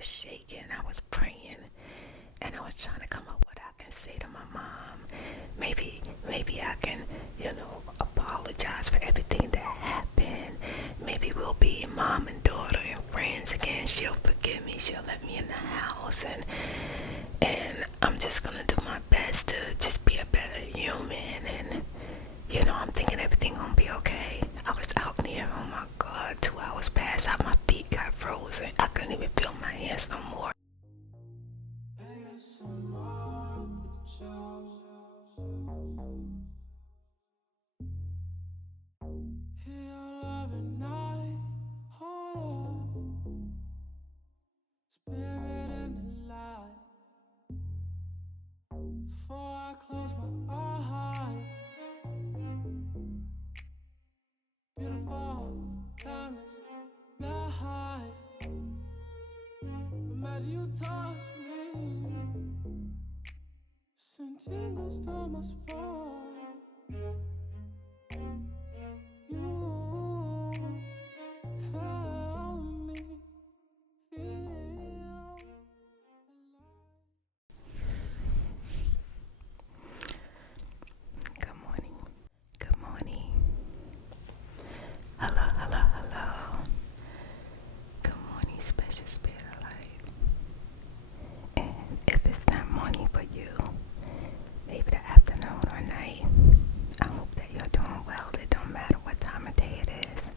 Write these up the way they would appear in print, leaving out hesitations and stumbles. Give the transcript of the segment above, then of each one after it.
was shaking, I was praying, and I was trying to come up with what I can say to my mom. Maybe I can, apologize for everything that happened. Maybe we'll be mom and daughter and friends again. She'll forgive me. She'll let me in the house, and I'm just gonna do my best to just be a better human. And I'm thinking everything gonna be okay. I was out there. Oh my God, 2 hours passed. Out, my feet got frozen. I couldn't even feel my hands no more. You touch me, send tingles down my spine. You help me feel alive. Good morning. Good morning. Hello, hello, hello. Good morning, special spirit of light. And if it's not morning for you, maybe the afternoon or night, I hope that you're doing well. It don't matter what time of day it is.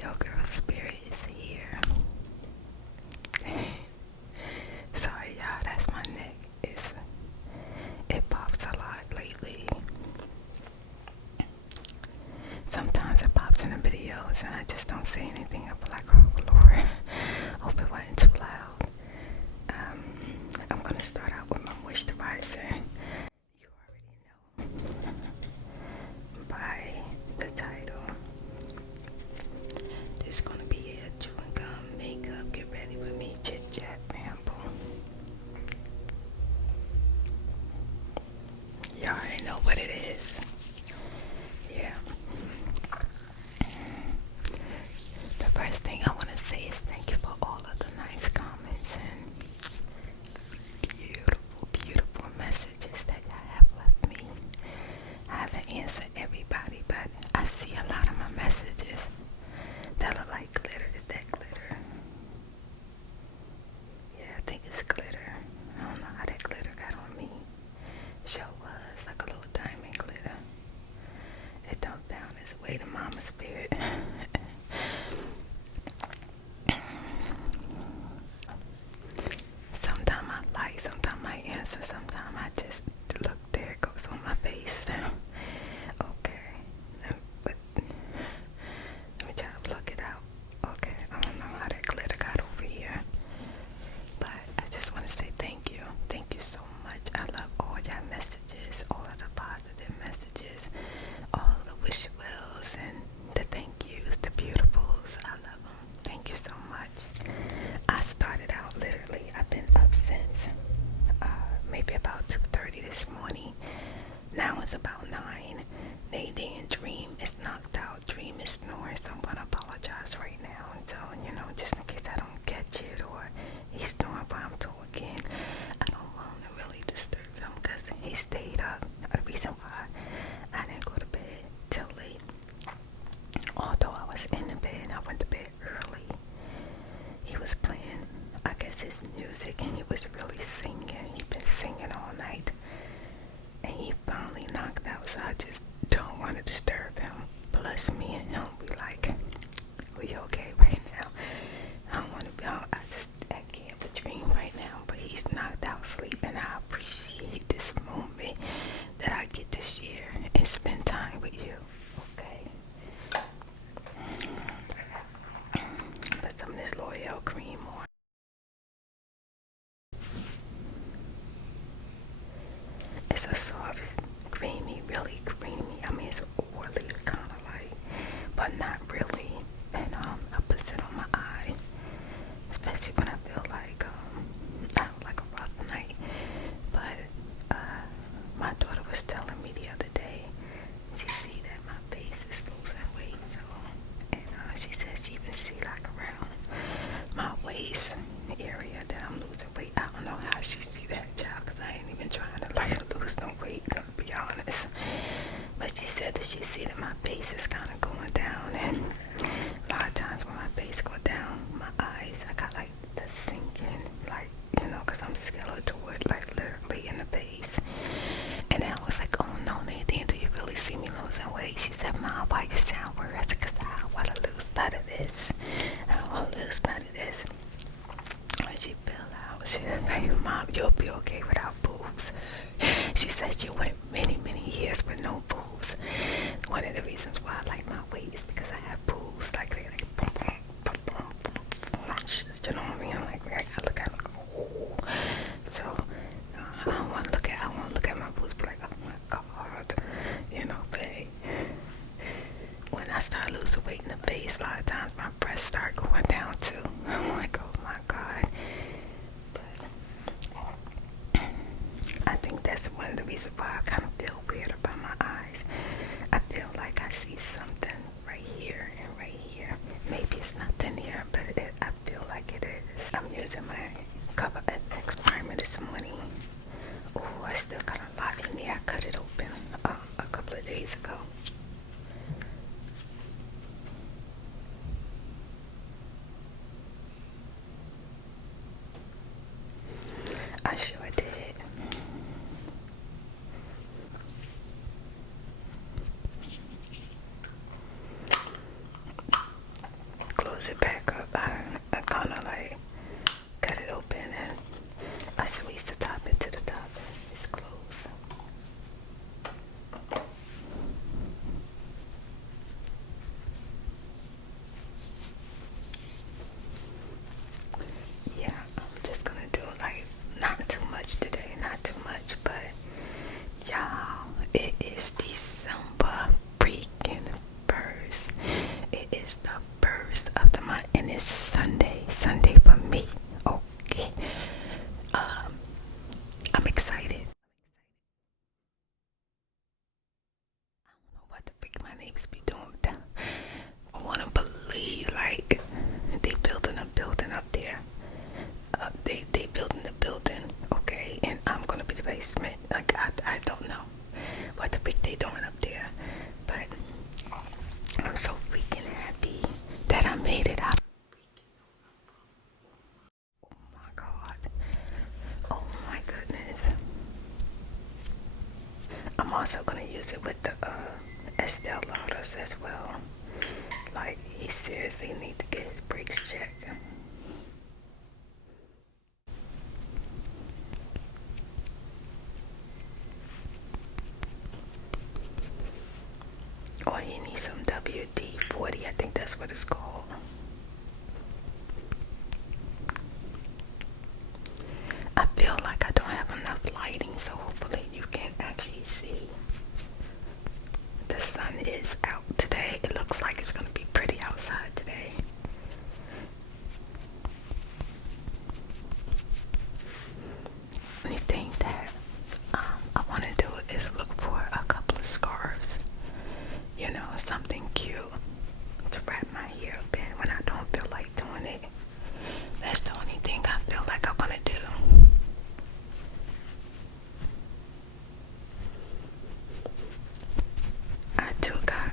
Your girl spirit is here. Sorry y'all, that's my neck. It pops a lot lately. Sometimes it pops in the videos and I just don't say anything. I'll be like, oh Lord, hope it wasn't too loud. I'm gonna start out with my moisturizer. You already know by the title. This is gonna be a chewing gum, makeup, get ready with me, chit chat, ramble. You already know what it is. Yeah. The first thing I want to say is thank you for all of the nice comments and beautiful, beautiful messages that y'all have left me. I haven't answered everybody, but I see a lot of my messages that look like glitter. Is that glitter? Yeah, I think it's glitter. I don't know how that glitter got on me. Sure was like a little diamond glitter. It don't down its way to mama spirit. Sometimes I like, sometimes I answer, sometimes I just look, there it goes on my face. Okay, but let me try to pluck it out. Okay, I don't know how that glitter got over here, but I just want to say thank you. Thank you so much. I love all your messages, all of the positive messages, all the wish wells and the thank yous, the beautifuls. I love them. Thank you so much. I started out literally, I've been up since maybe about 2:30 this morning. Now it's about 9. Nadine Dream is knocked out. Dream is snoring, so I'm gonna apologize right now. So, just in case I don't catch it or he's snoring while I'm talking, I don't want to really disturb him because he stayed up. The reason why I didn't go to bed till late, although I was in the bed, I went to bed early. He was playing, I guess, his music, and he was really singing. He'd been singing all night, and he finally knocked out, so I just don't want to disturb him. Plus, me and him, we like, we okay right now. I don't want to be out. I can't dream right now, but he's knocked out sleeping. I appreciate this moment that I get to share and spend time with you. Okay. Put some of this L'Oreal cream on. It's a soft, creamy, really creamy. I mean, it's oily, kind of like, but not really. And I put it on my eye, especially when I feel like like a rough night. But my daughter was telling me the other day, she see that my face is losing weight, so, and she said she even see like around my waist, start going down too. I'm like, oh my God. But I think that's one of the reasons why I kind of feel weird about my eyes. I feel like I see something right here and right here. Maybe it's nothing here, but I feel like it is. I'm using my Cover FX primer this morning. Oh, I still got a lot in there. I cut it open a couple of days ago. I sure did. Close it back up. I kind of like cut it open and I squeeze the top into the top and it's closed. Yeah, I'm just gonna do like not too much today, not too much, but y'all, it is December freaking 1st. It is the 1st of the month and it's Sunday for me. Okay. I'm excited. I don't know what the freak my neighbors be doing with them. I wanna believe like they building a building up there. They building a building, okay, and I'm gonna be the basement. Like I don't know what the freak they doing up there, but I'm so freaking happy that I made it out. Oh my God. Oh my goodness. I'm also gonna use it with the Estee Lauders as well. Like he seriously need to get his brakes checked. Or he needs some WD-40, I think that's what it's called. I feel like I don't have enough lighting, so hopefully you can actually see. The sun is out today. It looks like it's gonna be pretty outside today. Only thing that I want to do is look for a couple of scarves. You know, something cute to wrap my hair up in when I don't feel like doing it. That's the only thing I feel like I want to do. I too got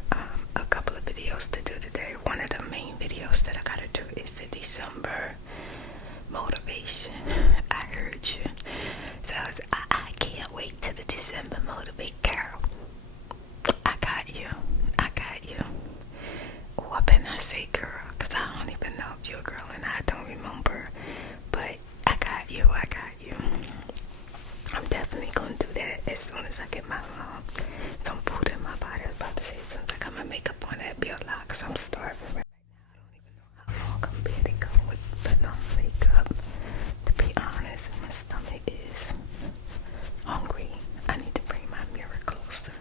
a couple of videos to do today. One of the main videos that I gotta do is the December motivation. I heard you. So I can't wait till the December motivate girl. I got you. Oh, I better not say girl, because I don't even know if you're a girl and I don't remember. But I got you. I'm definitely going to do that as soon as I get my some food in my body. I was about to say, as soon as I got my makeup on, that'd be a lot, because I'm starving right now. I don't even know how long I'm going to go with putting on makeup. To be honest, my stomach is hungry. I need to bring my mirror closer.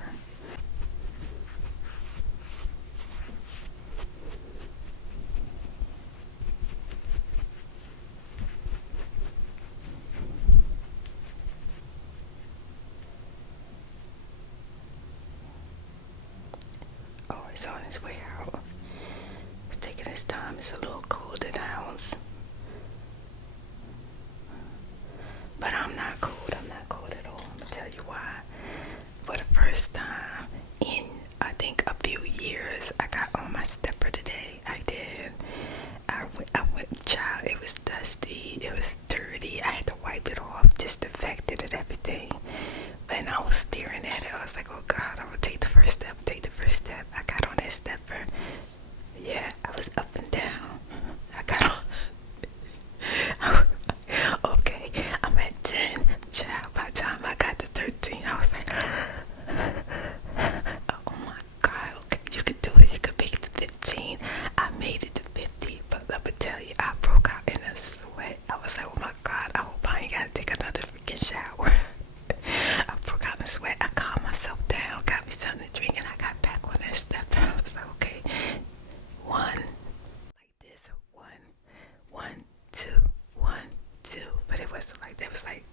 Oh, it's on its way out. It's taking its time. It's a little cold in the house. But I'm not cold. I'm not cold at all. I'm going to tell you why. For the first time in, I think, a few years, I got on my stepper today. I did. I went, child, it was dusty. It was dirty. I had to wipe it off, disinfected and everything. And I was staring at it. I was like, oh God, I'm going to take the first step. I got on that stepper. Yeah, I was up and down. I got on. Okay, I'm at 10. Child, by the time I got to 13, I was like, oh my God, okay, you could do it. You could make it to 15. I made it to 50. was like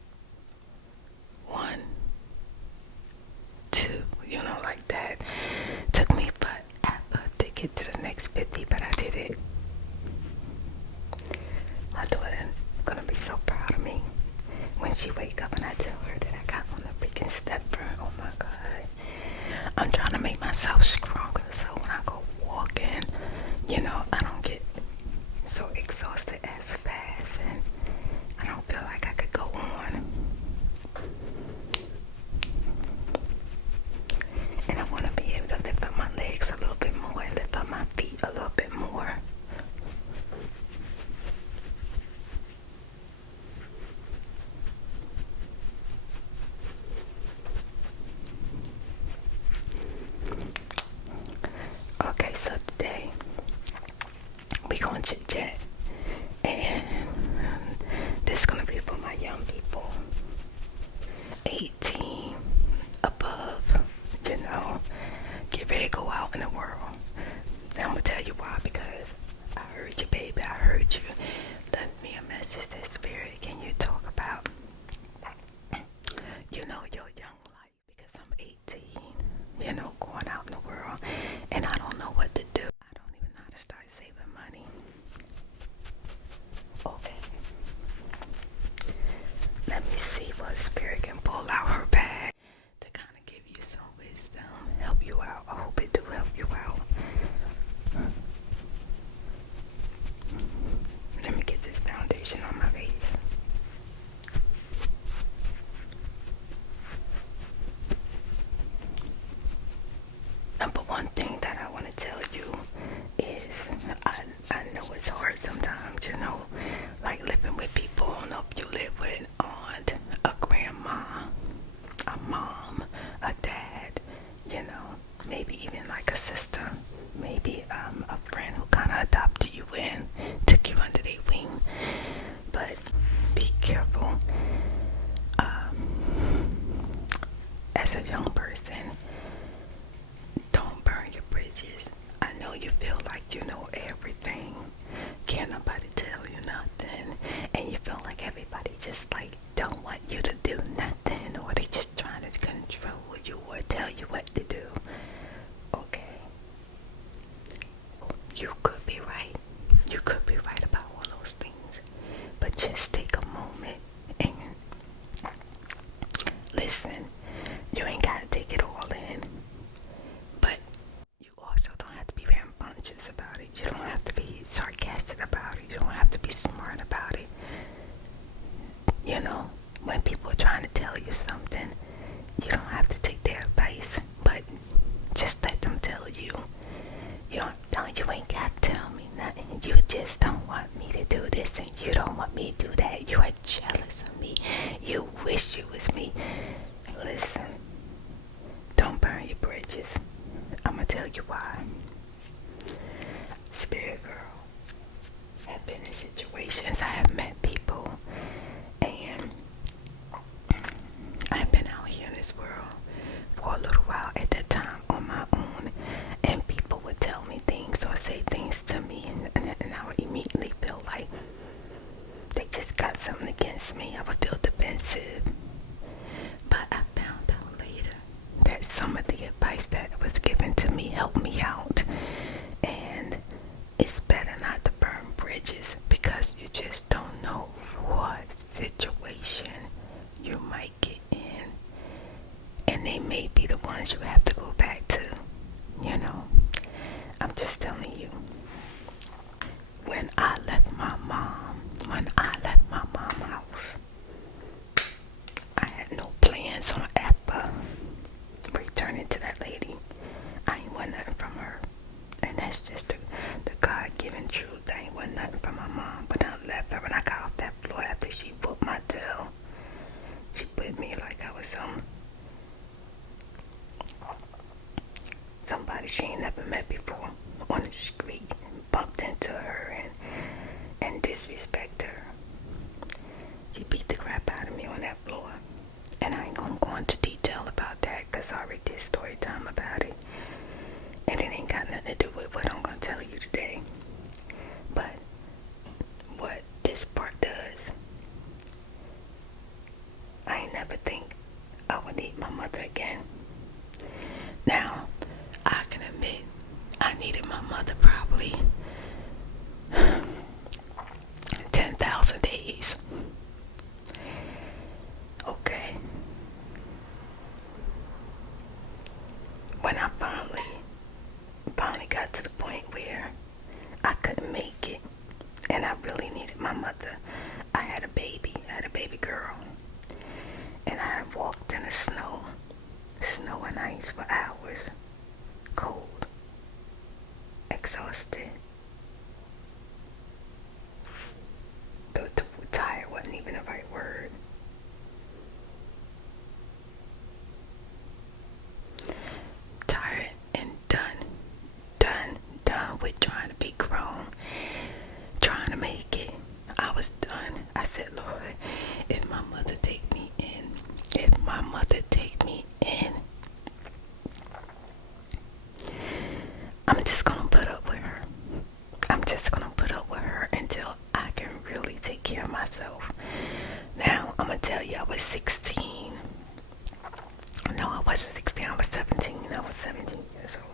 1, 2, like that. Took me forever to get to the next 50, but I did it. My daughter gonna be so proud of me when she wake up and I tell her that I got on the freaking stepper. Oh my God. I'm trying to make myself stronger so when I go walking, I don't get so exhausted as fast and I don't feel like I could go on. And I want to be able to lift up my legs a little bit more and lift up my feet a little bit more. Okay, so today we gonna chit chat, and this is gonna be for my young people, 18 above. Get ready to go out in the world. And I'm gonna tell you why, because I heard you, baby. I heard you. Left me a message that Spirit, can you talk about, your young life? Because I'm 18, going out in the world, and I don't know what to do. I don't even know how to start saving money. Okay. Let me see what Spirit can pull out her bag to kind of give you some wisdom, help you out. I hope it do help you out. Let me get this foundation on my face. Number one thing that I want to tell you is I know it's hard sometimes, like living with people. I don't know if you live with an aunt, a grandma, a mom, a dad, maybe even like a sister, maybe a friend who kind of adopted you in, took you under their wing. But be careful. As a young person, don't burn your bridges. I know you feel like you know everything. Can't nobody tell you nothing. And you feel like everybody just don't want you to do nothing, or they just trying to control you or tell you what to do. Okay. You could be right. You could be right about all those things. But just take a moment and listen. You ain't got to take it all in. But you also don't have to be rambunctious about it. You don't have to be sarcastic about it. You don't have to be smart about it. When people are trying to tell you something, you don't have to take their advice, but just let them tell you. You ain't got to tell me nothing. You just don't want me to do this, and you don't want me to do that. You are jealous of me. You wish you was me. Listen, don't burn your bridges. I'm going to tell you why. Spirit girl, I've been in situations, I have met people, and I've been out here in this world for a little while at that time on my own, and people would tell me things or say things to me, and I would immediately feel like they just got something against me. I would feel defensive. But I found out later that some of the advice that was given to me helped me out. And it's better not to burn bridges, because you just don't know what situation you might get in. And they may be the ones you have to go back to. I'm just telling you. When I left my mom's house, I had no plans on ever returning to that lady. I ain't want nothing from her. And that's just the God-given truth. I ain't want nothing from my mom. But I left her when I got off that floor after she whooped my tail. She put me like I was somebody she ain't never met before on the street, and bumped into her and disrespect her. She beat the crap out of me on that floor. And I ain't gonna go into detail about that, because I already did story time about it. And it ain't got nothing to do with what I'm gonna tell you today. But what this part does, I really needed my mother. I had a baby girl, and I walked in the snow and ice for hours, cold, exhausted. Tired wasn't even the right word. Tired and done with trying to be grown, trying to make it. I was done. I said, Lord, if my mother take me in, I'm just gonna put up with her. I'm just gonna put up with her until I can really take care of myself. Now, I'm gonna tell you, I was 16. No, I wasn't 16, I was 17. I was 17 years old.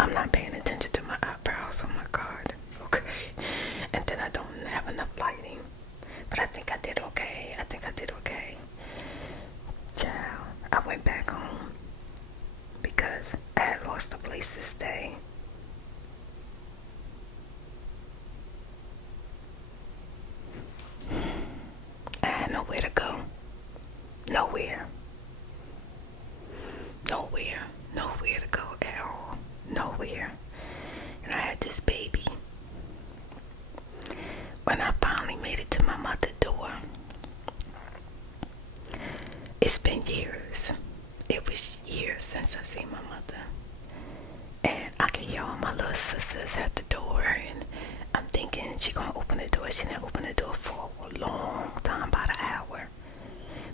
I'm not paying attention to my eyebrows. Oh my God. Okay. And then I don't have enough lighting. But I think I did okay. Child, I went back home because I had lost a place to stay. I had nowhere to go. Nowhere to go at all. Nowhere. And I had this baby. When I finally made it to my mother's door, it's been years. It was years since I seen my mother. And I can hear all my little sisters at the door, and I'm thinking she gonna open the door. She didn't open the door for a long time, about an hour.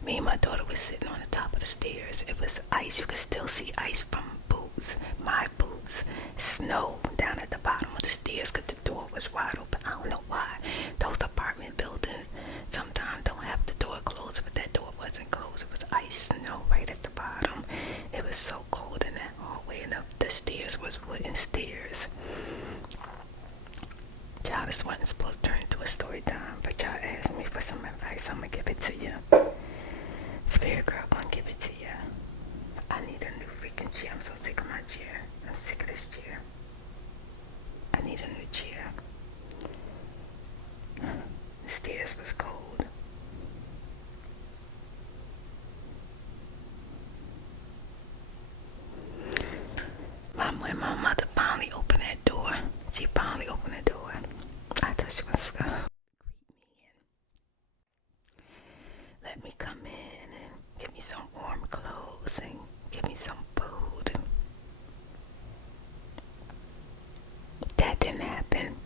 Me and my daughter was sitting on the top of the stairs. It was ice. You could still see ice from boots, my boots. Snow down at the bottom of the stairs because the door was wide open. I don't know why. Those apartment buildings sometimes don't have the door closed, but that door wasn't closed. It was ice, snow right at the bottom. It was so cold in that hallway, and the stairs was wooden stairs. Child, this wasn't supposed to turn into a story time, but y'all asked me for some advice. I'm gonna give it to you. Spirit girl gonna give it to you. I need a new freaking chair. I'm so sick of my chair. I'm sick of this chair. I need a new chair. The stairs was cold. When my mother finally opened that door, she finally opened the door. I thought she was gonna greet me and let me come in and give me some warm clothes and give me some food. That didn't happen.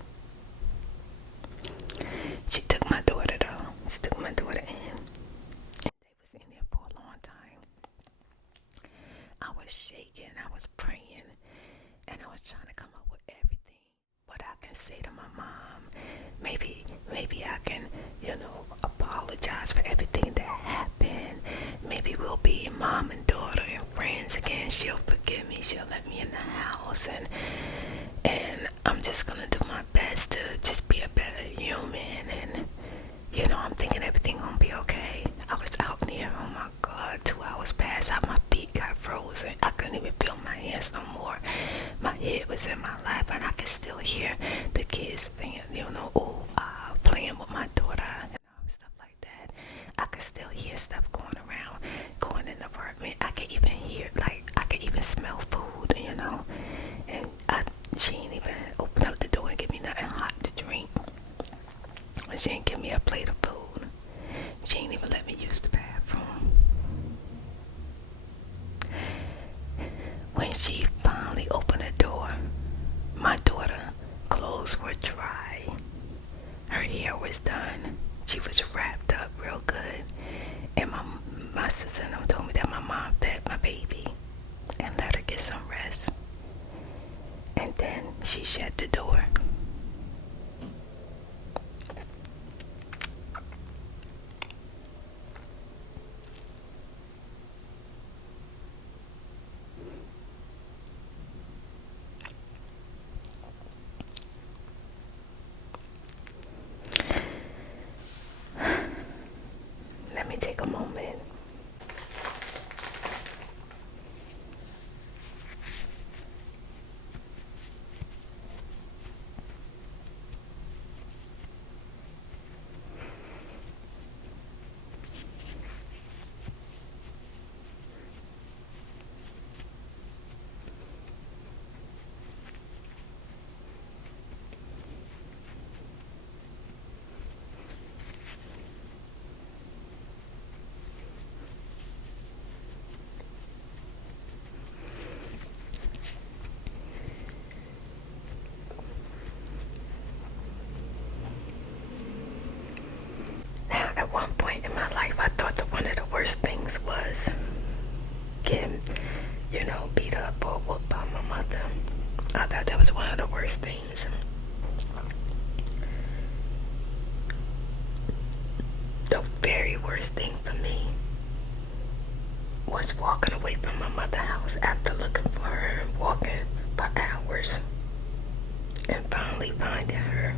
She took my daughter though. She took my daughter in. And they was in there for a long time. I was shaking. I was praying. And I was trying to come up with everything. What I can say to my mom. Maybe I can, apologize for everything that happened. Maybe we'll be mom and daughter and friends again. She'll forgive me. She'll let me in the house. And I'm just going to do my best to just be a better human. And, I'm thinking everything going to be okay. I was out there, oh my God, 2 hours passed out. My feet got frozen. I couldn't even feel my hands no more. My head was in my lap, and I could still hear the kids saying, playing with my daughter and all stuff like that. I could still hear stuff going around, going in the apartment. I could even hear, I could even smell food, And she didn't even open up the door and give me nothing hot to drink. She didn't give me a plate of food. She didn't even let me use the bathroom. When she finally opened the door, my daughter's clothes were dry. Her hair was done. She was wrapped up real good. And my sister told me that my mom fed my baby and let her get some rest. And then she shut the door. Let me take a moment. worst thing for me was walking away from my mother's house after looking for her and walking for hours and finally finding her.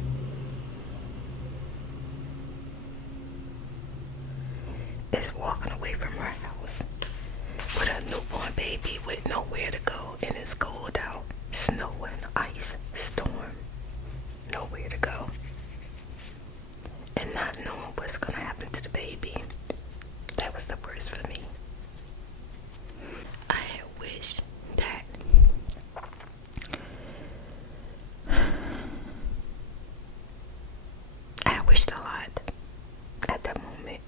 Is walking away from her house with a newborn baby with nowhere to go, and it's cold out, snow and ice, storm, nowhere to go, and not knowing what's gonna happen to the baby. That was the worst for me. I had wished that I wished a lot at that moment.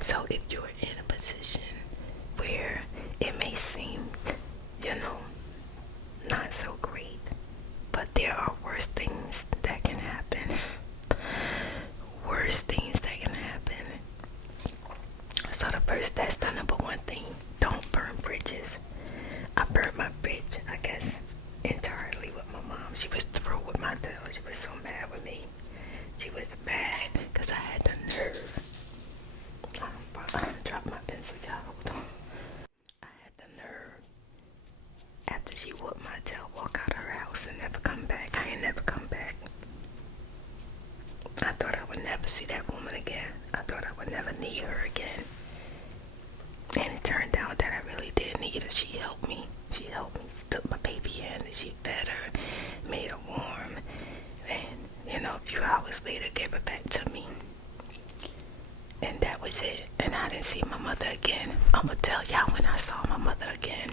So if you're in a position where it may seem, not so great, but there are worse things that can happen. Worse things that can happen. So that's the number one thing. Don't burn bridges. I burned my bridge, I guess, entirely with my mom. She was through with my tail. She was so mad with me. She was mad because I had the nerve. I dropped my pencil, y'all. Hold on. I had the nerve. After she whooped my tail, walk out of her house and never come back. I ain't never come back. I thought I would never see that woman again. I thought I would never need her again. And it turned out that I really did need her. She helped me. She helped me. Took my baby in and she fed her, made her warm. And, a few hours later gave her back to me. And that was it. And I didn't see my mother again. I'm going to tell y'all when I saw my mother again.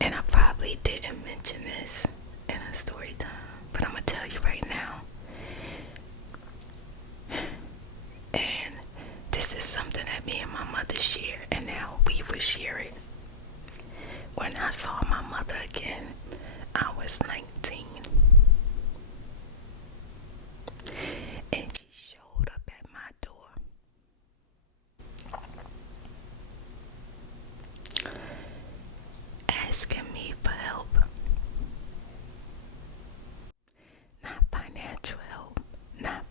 And I probably didn't mention this in a story time, but I'm going to tell you right now. And this is something that me and my mother share, and now we will share it. When I saw my mother again, I was 19. And she showed up at my door. Asking me for help. Not financial help. Not,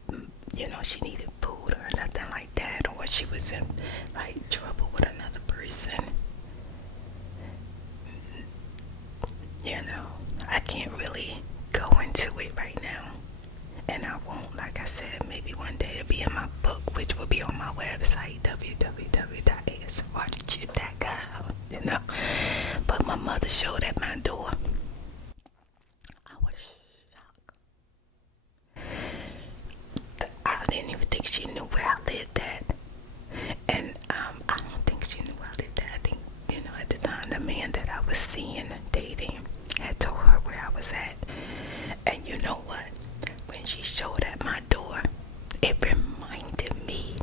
she needed food or nothing like that. Or she was in, trouble with another person. I can't really go into it right now. And I won't. Like I said, maybe one day it'll be in my book, which will be on my website, www.ASMRTheChew.com, But my mother showed at my door. I was shocked. I didn't even think she knew where I lived at. And I don't think she knew where I lived at. I think, at the time, the man that I was seeing, dating, had told her where I was at. And you know what? When she showed at my door, it reminded me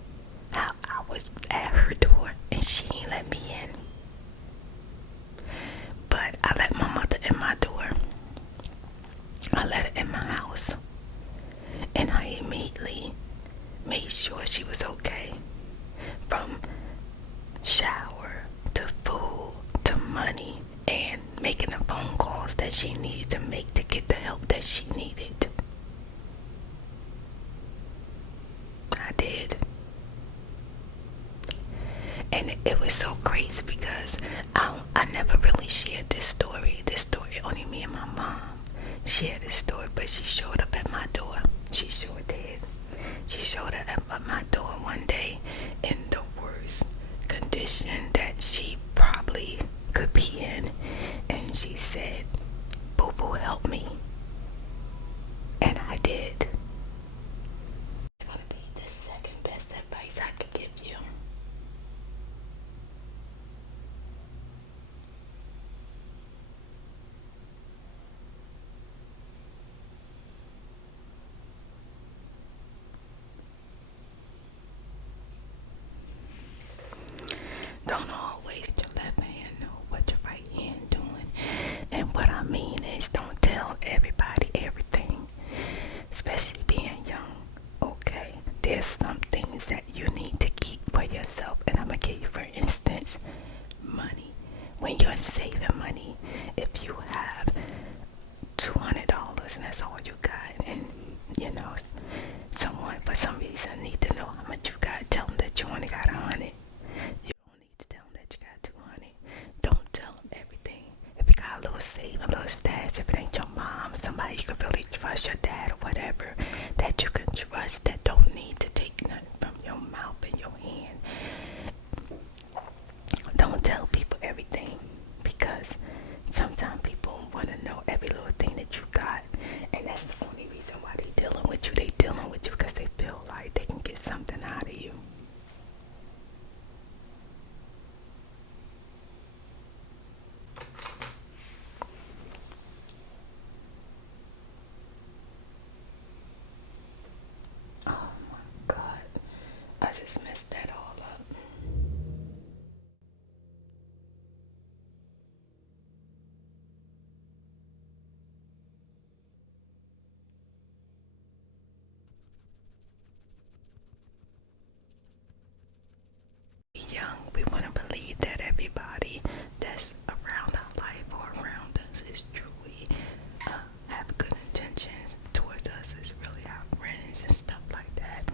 how I was at her door and she ain't let me in. But I let my mother in my door. I let her in my house. And I immediately made sure she was okay. From shower to food to money and making the phone calls that she needed to make to get the help that she needed. I did. And it was so crazy because I never really shared this story. This story, only me and my mom shared this story, but she showed up at my door. She sure did. She showed up at my door one day in the worst condition that she probably could be in. And she said, "Boo boo, help me." And I did. It's going to be the second best advice I could give you. got, and you know, someone for some reason need to know how much you got. Tell them that you only got 100. You don't need to tell them that you got 200. Don't tell them everything. If you got a little save, a little stash, if it ain't your mom, somebody you can really trust, your dad or whatever, that you can trust, that don't need to take nothing from your mouth and your hand. Don't tell people everything, because sometimes people want to know every little thing that you got, and that's the only reason why they dealing with you. They dealing with you because they feel like they can get something out of you. Oh my God, I just messed that all up. Young, we want to believe that everybody that's around our life or around us is truly have good intentions towards us, is really our friends and stuff like that.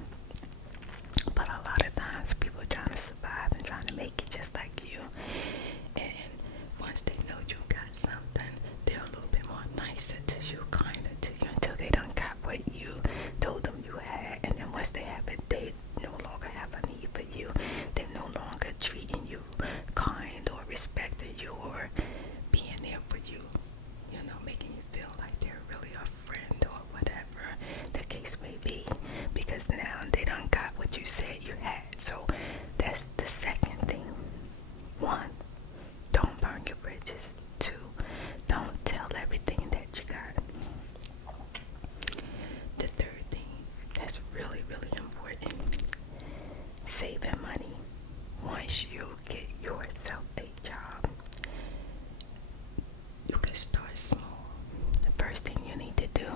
But a lot of times people are trying to survive and trying to make it just like you, and once they know you got something, they're a little bit more nicer to you, kinder to you, until they done got what you told them you had. And then once they have it, they no longer have a need for you. They're no longer treating you kind or respecting you or being there for you, you know, making you feel like they're really a friend or whatever the case may be, because now they done got what you said you had. So that's the second thing. 1, don't burn your bridges. 2, don't tell everything that you got. The third thing that's really, really important, saving money. Once you get yourself a job, you can start small. The first thing you need to do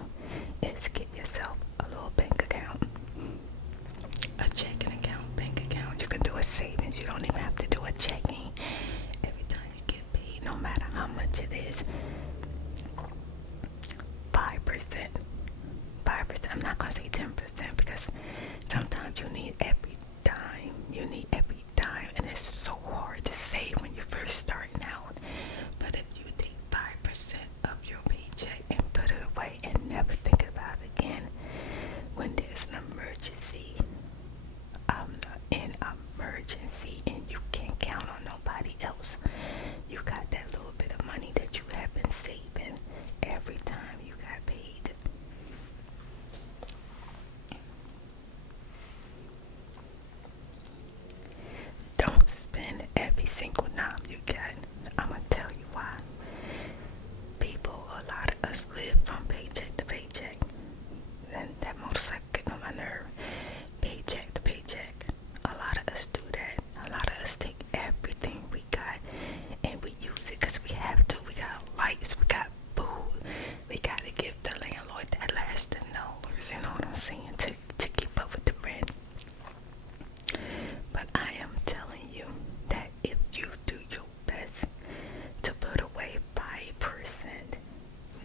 is get yourself a little bank account, a checking account, bank account. You can do a savings. You don't even have to do a checking. Every time you get paid, no matter how much it is, 5%. 5%. I'm not gonna say 10%, because sometimes you need every dime. You need every dime, and it's so hard to save when you're first starting out. But if you take 5% of your paycheck and put it away and never think about it again, when there's an emergency, and you can't count on nobody else, you got that little bit of money that you have been saving every time you got paid. Don't spend every single dime you get. I'm gonna tell you why. A lot of us live from paycheck to paycheck, and that motorcycle getting on my nerve. Paycheck to paycheck. A lot of us do that. A lot of us take everything we got and we use it because we have to. We got lights, we got food. We gotta give the landlord that last $10, you know what I'm saying, to keep up with the rent. But I am telling you that if you do your best to put away 5%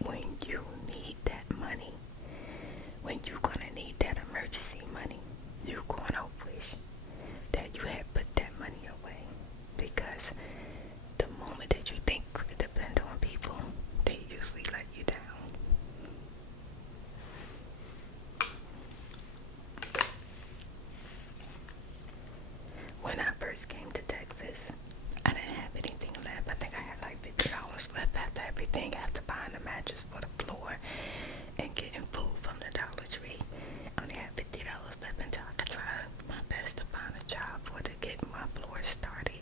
when you need that money, when you're gonna need that emergency money, you're gonna wish that you had put that money away, because the moment that you think it depends on people, they usually let you down. When I first came to Texas, I didn't have anything left. I think I had like $50 left after everything, after buying a mattress for the floor and getting food from the Dollar Tree. I only had $50 left until I could try my best to find a job to get my floor started.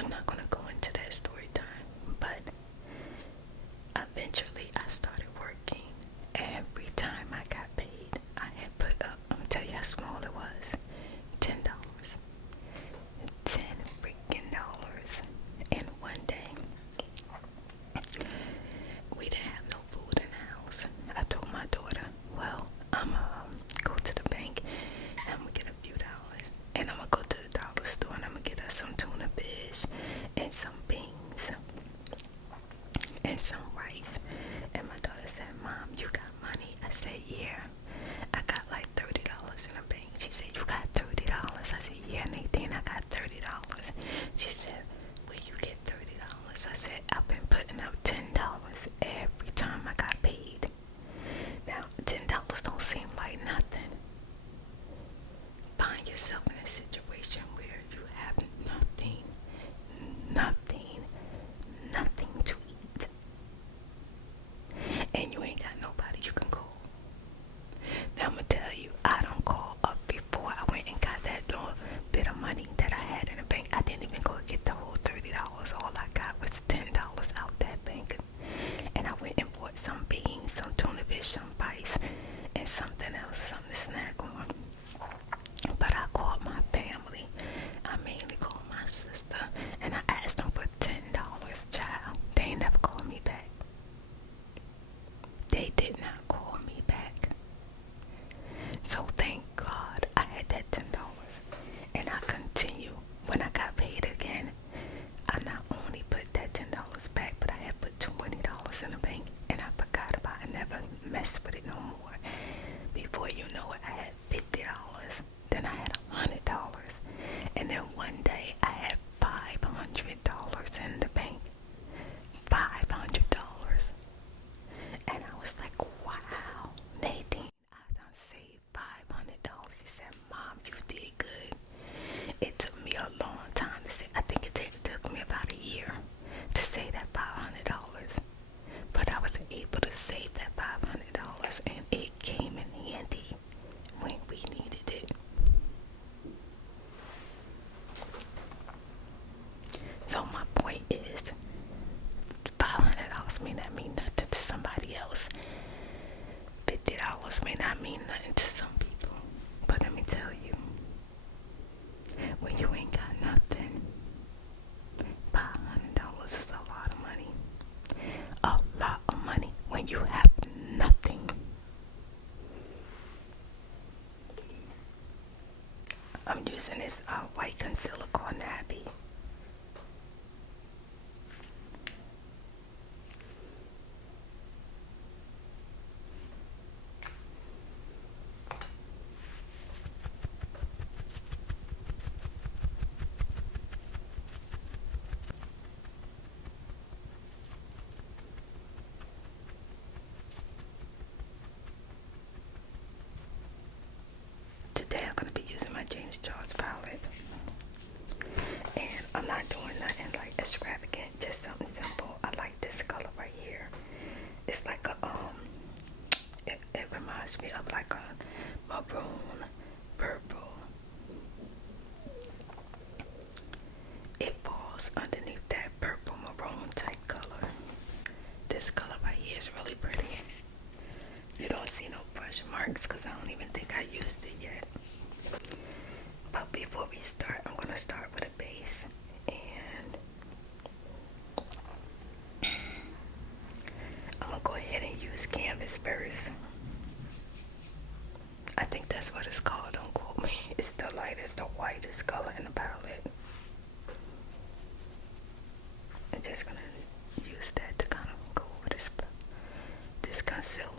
I'm not going to go into that story time, but eventually I started working. Every time I got paid, I had put up, I'm going to tell you how small it was, $10. $10 freaking dollars. And one day, said, yeah. I got like $30 in the bank. She said, you got $30? I said, yeah, Nadine, I got $30. She said, where you get $30? I said, I've been putting up $10 every time I got paid. Now, $10 don't seem like nothing. Find yourself in a situation where you have nothing to eat. And you ain't got nobody you can call. Now I'm gonna tell you, I don't call up before I went and got that little bit of money that I had in the bank. I didn't even go get the whole $30. All I got was $10 out that bank. And I went and bought some beans, some tuna fish, some rice, and something else, something to snack on. But I called my family. I mainly called my sister, and I asked them for $10. Child, they ain't never called me back. They did not call me back. So thank God I had that $10. And I continue. When I got paid again, I not only put that $10 back, but I had put $20 in the bank, and I forgot about it. I never messed with it no more. Before you know it, I had $50. Then I had $100. And then one day I had $500 in the bank. $500. And I was like, wow, Nadine, I done saved $500. She said, Mom, you did good. It took me a long time to save. I think it took me about a year to save that $500. But I was able to save that $500, and it came in handy when we needed it. So my point is, $500 may not mean nothing to somebody else. $50 may not mean nothing to some people. But let me tell you, when you ain't got nothing, $500 is a lot of money. A lot of money when you have nothing. I'm using this white concealer called Nabby. Today I'm going to be using my James Charles palette, and I'm not doing nothing like extravagant, just something simple. I like this color right here. It's like a it reminds me of like a maroon purple. It falls underneath that purple maroon type color. This color right here is really pretty. You don't see no brush marks because I don't even think I used it yet. But before we start, I'm going to start with a base. And I'm going to go ahead and use Canvas first. I think that's what it's called, don't quote me. It's the lightest, the whitest color in the palette. I'm just going to use that to kind of go over this concealer.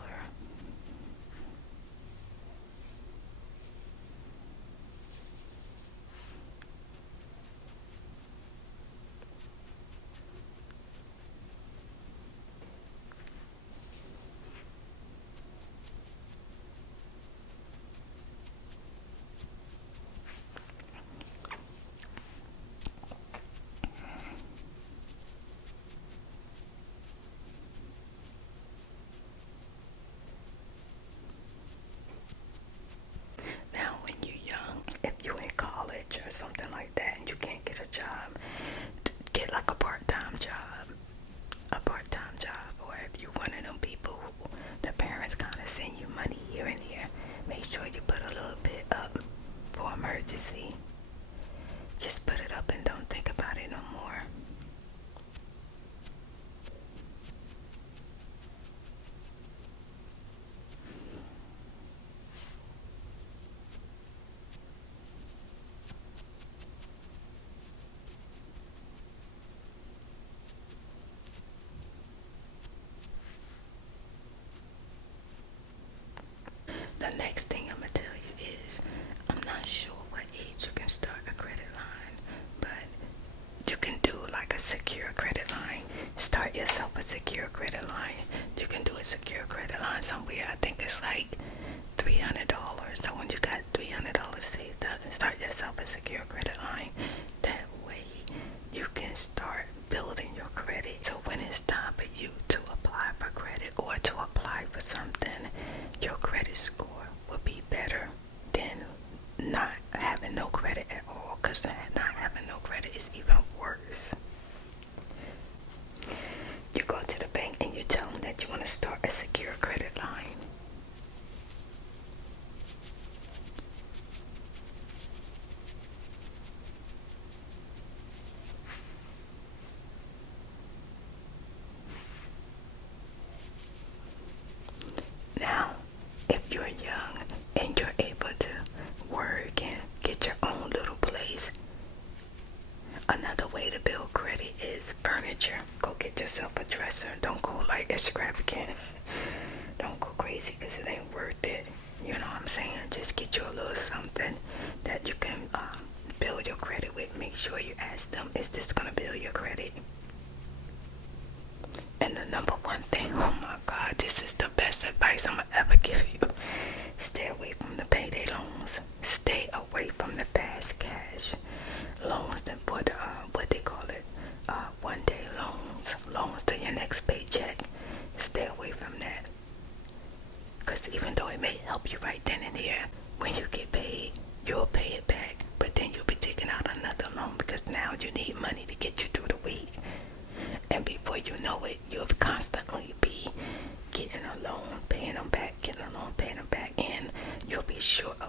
find somewhere, I think it's like $300. So when you got $300 saved up, and start yourself a secure credit line. That way you can start building your credit. So when it's time for you to apply for credit or to apply for something, your credit score will be better than not having no credit at all, because not having no credit is even worse. You go to the bank and you tell them that you want to start a secure credit line. Now, if you're young and you're able to work and get your own little place, another way to build credit is furniture. Go get yourself a dresser. Don't go like extravagant. Don't go crazy because it ain't worth it. You know what I'm saying? Just get you a little something that you can build your credit with. Make sure you ask them, is this going to build your credit? And the number one thing, oh my God, this is the best advice I'm going to ever give you. Stay away from the payday loans. Stay away from the fast cash loans that put, what they call it, one day loans to your next paycheck. Stay away from that. Because even though it may help you right then and there, when you get paid, you'll pay it back. But then you'll be taking out another loan because now you need money to get you through the week. And before you know it, you'll constantly be getting a loan, paying them back, getting a loan, paying them back, and you'll be short